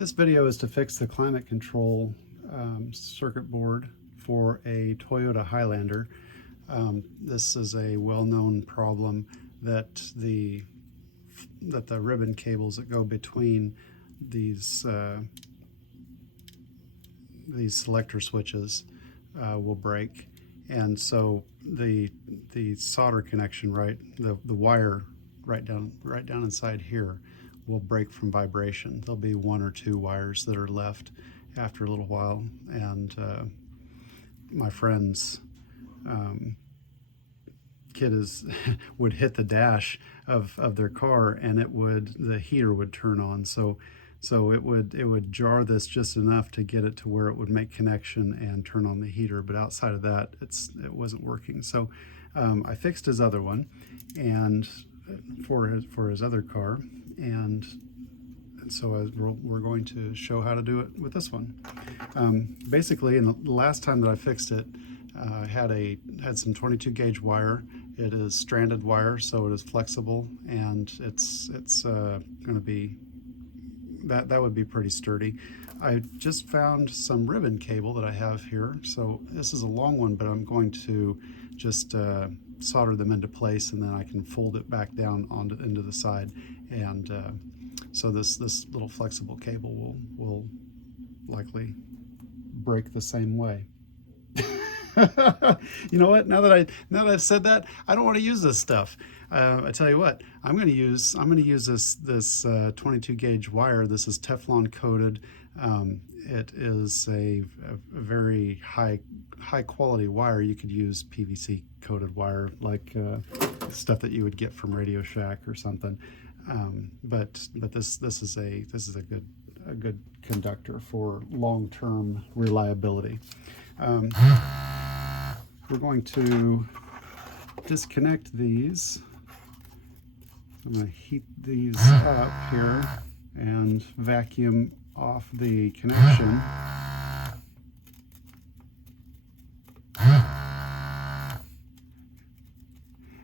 This video is to fix the climate control circuit board for a Toyota Highlander. This is a well-known problem that the ribbon cables that go between these selector switches will break, and so the solder connection, the wire right down inside here, will break from vibration. There'll be one or two wires that are left after a little while, and my friend's kid would hit the dash of their car, and the heater would turn on. So it would jar this just enough to get it to where it would make connection and turn on the heater, but outside of that, it wasn't working. So I fixed his other one, and for his other car, and so we're going to show how to do it with this one. Basically, in the last time that I fixed it, I had some 22 gauge wire. It is stranded wire, so it is flexible, and it's going to be that would be pretty sturdy. I just found some ribbon cable that I have here. So this is a long one, but I'm going to just solder them into place, and then I can fold it back down into the side. And so this little flexible cable will likely break the same way. You know what? Now that I've said that, I don't want to use this stuff. I tell you what, I'm going to use this 22 gauge wire. This is Teflon coated. It is a very high quality wire. You could use PVC coated wire, like stuff that you would get from Radio Shack or something. But this is a good conductor for long-term reliability. We're going to disconnect these. I'm going to heat these up here and vacuum off the connection.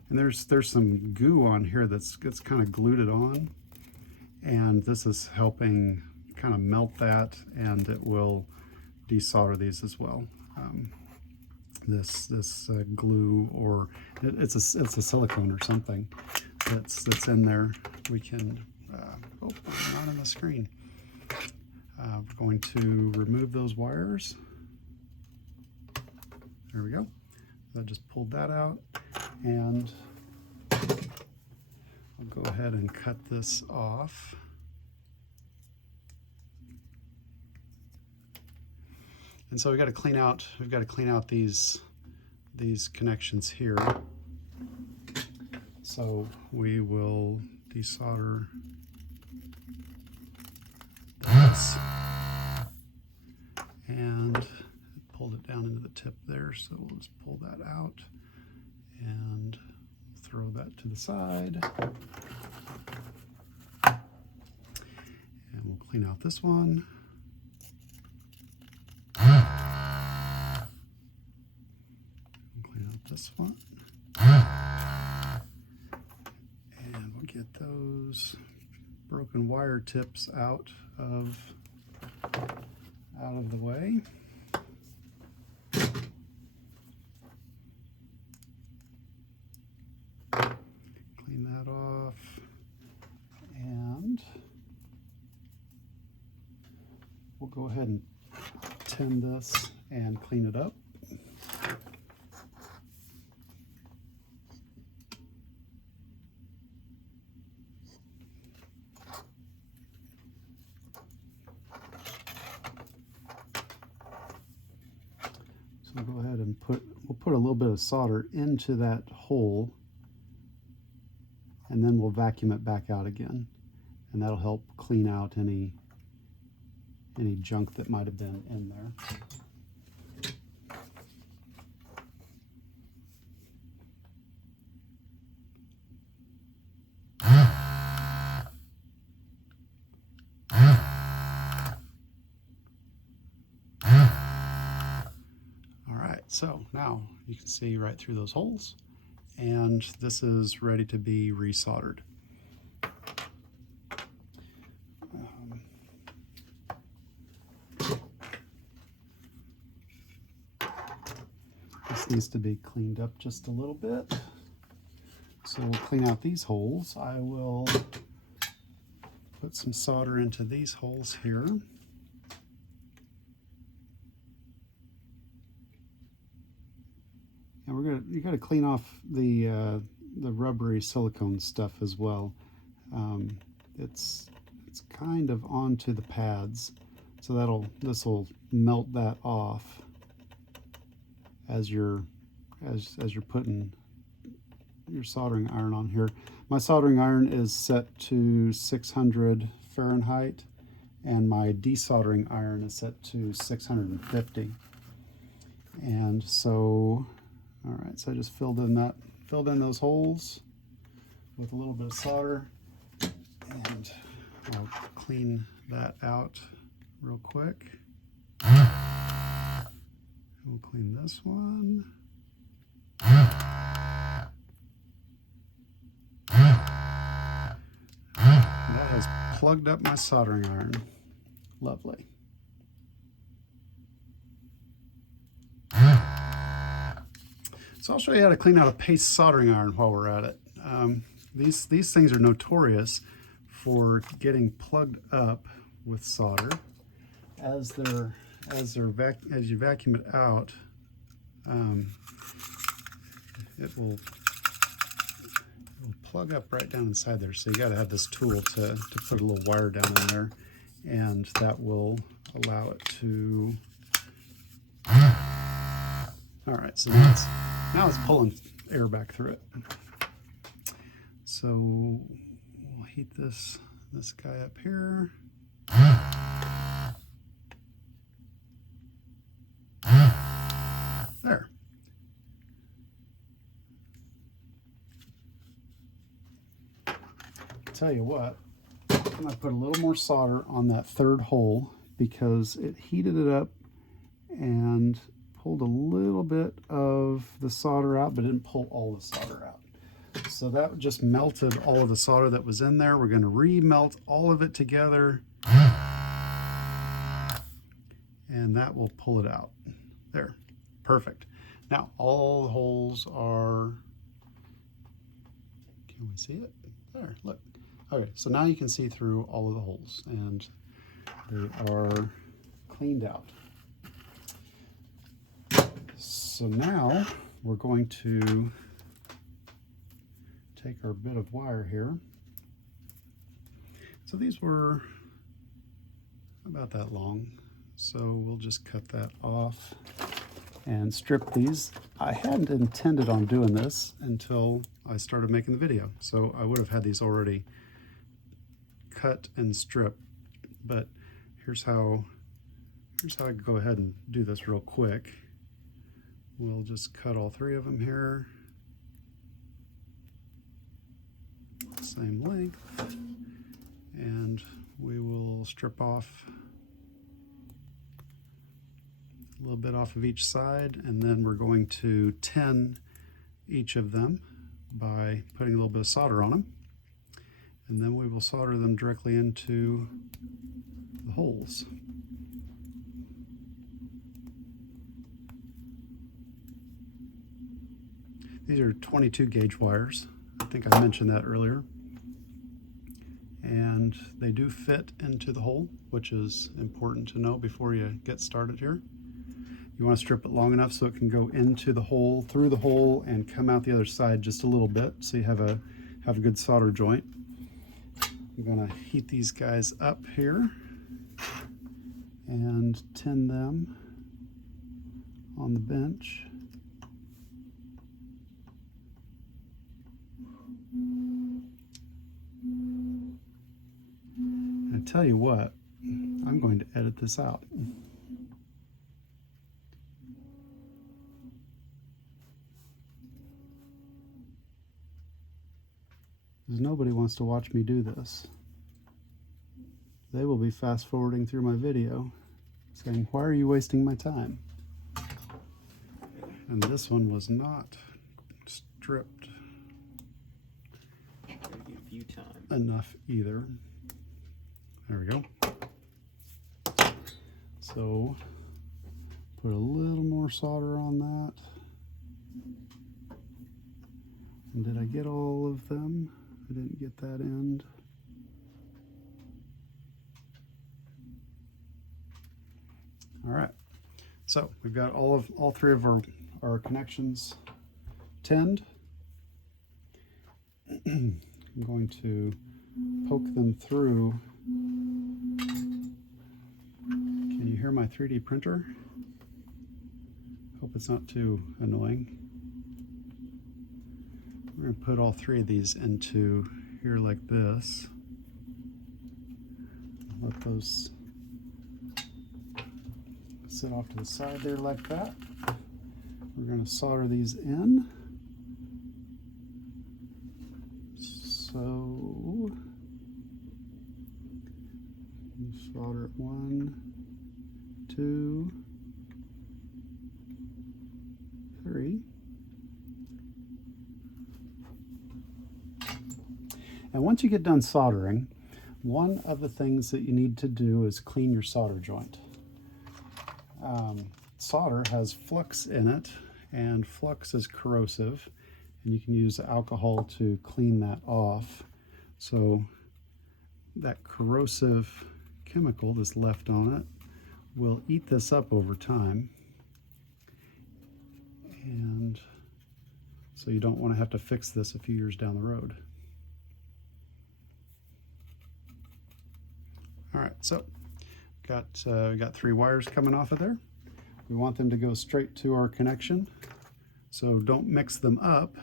And there's some goo on here that's kind of glued it on, and this is helping kind of melt that, and it will desolder these as well. This glue, or it's a silicone or something that's in there. We can oh, not on the screen. We're going to remove those wires. There we go. I just pulled that out, and I'll go ahead and cut this off. And so we've got to clean out these connections here. So we will desolder this, and pulled it down into the tip there. So we'll just pull that out and throw that to the side. And we'll clean out this one. This one, and we'll get those broken wire tips out of the way. Clean that off, and we'll go ahead and tin this and clean it up. So go ahead and we'll put a little bit of solder into that hole, and then we'll vacuum it back out again, and that'll help clean out any junk that might have been in there. So now you can see right through those holes, and this is ready to be resoldered. this needs to be cleaned up just a little bit. So we'll clean out these holes. I will put some solder into these holes here. And you got to clean off the rubbery silicone stuff as well. It's kind of onto the pads, so this will melt that off as you're putting your soldering iron on here. My soldering iron is set to 600 Fahrenheit, and my desoldering iron is set to 650. And so, all right, so I just filled in those holes with a little bit of solder, and I'll clean that out real quick. We'll clean this one. That has plugged up my soldering iron. Lovely. So I'll show you how to clean out a paste soldering iron while we're at it. These things are notorious for getting plugged up with solder. As you vacuum it out, it will plug up right down inside there. So you got to have this tool to put a little wire down in there, and that will allow it to. All right, so now it's pulling air back through it. So we'll heat this guy up here. There. Tell you what, I'm going to put a little more solder on that third hole because it heated it up and pulled a little bit of the solder out, but didn't pull all the solder out. So that just melted all of the solder that was in there. We're going to remelt all of it together, and that will pull it out. There, perfect. Now all the holes are, can we see it? There, look. Okay, so now you can see through all of the holes, and they are cleaned out. So now we're going to take our bit of wire here. So these were about that long, so we'll just cut that off and strip these. I hadn't intended on doing this until I started making the video, so I would have had these already cut and stripped, but here's how I go ahead and do this real quick. We'll just cut all three of them here, same length, and we will strip off a little bit off of each side, and then we're going to tin each of them by putting a little bit of solder on them, and then we will solder them directly into the holes. These are 22 gauge wires. I think I mentioned that earlier. And they do fit into the hole, which is important to know before you get started here. You want to strip it long enough so it can go into the hole, through the hole, and come out the other side just a little bit, so you have a good solder joint. I'm going to heat these guys up here and tin them on the bench. I tell you what, I'm going to edit this out. Because nobody wants to watch me do this. They will be fast forwarding through my video saying, "Why are you wasting my time?" And this one was not stripped enough either. There we go. So put a little more solder on that. And did I get all of them? I didn't get that end. All right, so we've got all three of our connections tinned. I'm going to poke them through. Can you hear my 3D printer? Hope it's not too annoying. We're going to put all three of these into here like this. Let those sit off to the side there like that. We're going to solder these in. So, solder 1, 2, 3. And once you get done soldering, one of the things that you need to do is clean your solder joint. Solder has flux in it, and flux is corrosive, and you can use alcohol to clean that off. So that corrosive chemical that's left on it will eat this up over time, and so you don't want to have to fix this a few years down the road. All right, so we got 3 wires coming off of there. We want them to go straight to our connection, so don't mix them up.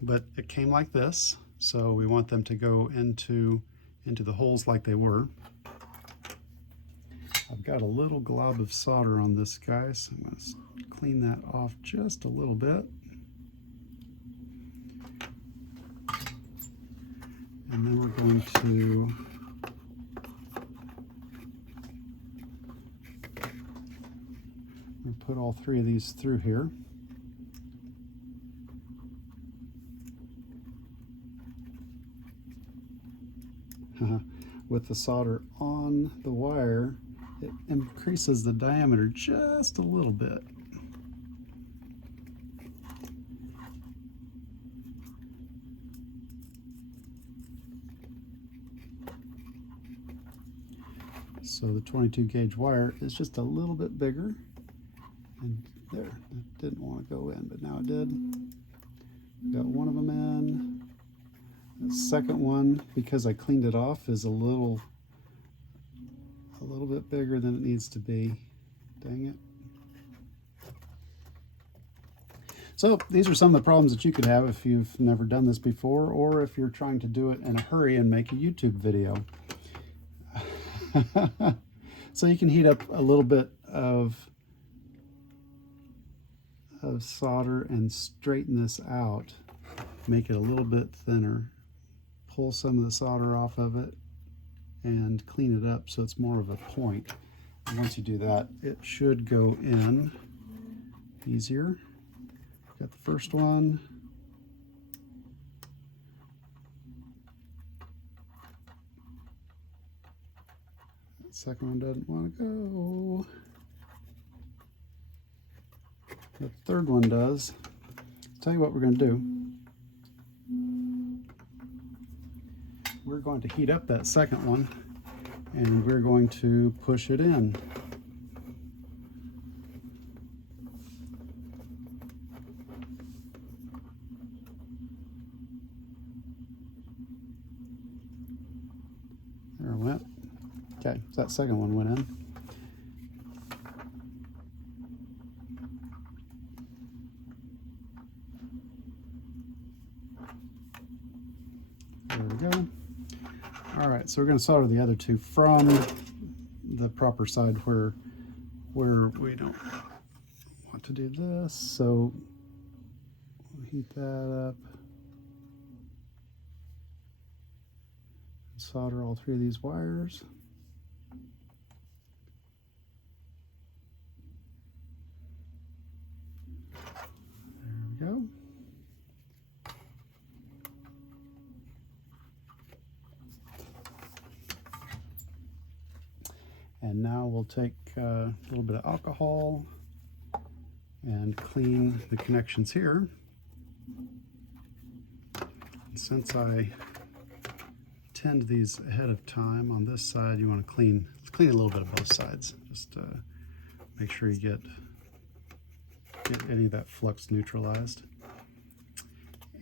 But it came like this, so we want them to go into the holes like they were. I've got a little glob of solder on this guy, so I'm going to clean that off just a little bit. And then we're going to put all 3 of these through here. With the solder on the wire, it increases the diameter just a little bit. So the 22 gauge wire is just a little bit bigger. And there, it didn't want to go in, but now it did. Got one of them in. The second one, because I cleaned it off, is a little bit bigger than it needs to be. Dang it. So these are some of the problems that you could have if you've never done this before, or if you're trying to do it in a hurry and make a YouTube video. So you can heat up a little bit of solder and straighten this out, make it a little bit thinner, pull some of the solder off of it, and clean it up so it's more of a point. And once you do that, it should go in easier. Got the first one. The second one doesn't want to go. The third one does. I'll tell you what we're going to do. We're going to heat up that second one, and we're going to push it in. There it went. Okay, so that second one went in. There we go. All right, so we're going to solder the other 2 from the proper side where we don't want to do this. So we'll heat that up. Solder all 3 of these wires. There we go. And now we'll take a little bit of alcohol and clean the connections here. And since I tend these ahead of time, on this side you want to clean a little bit of both sides. Just make sure you get any of that flux neutralized.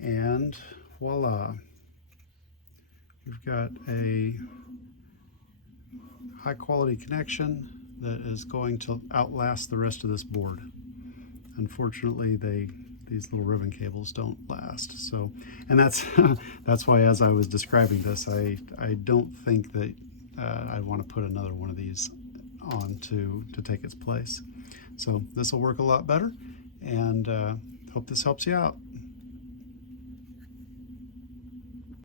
And voila, we've got a high quality connection that is going to outlast the rest of this board. Unfortunately, these little ribbon cables don't last. So, and that's that's why, as I was describing this, I don't think that I want to put another one of these on to take its place. So this will work a lot better, and hope this helps you out.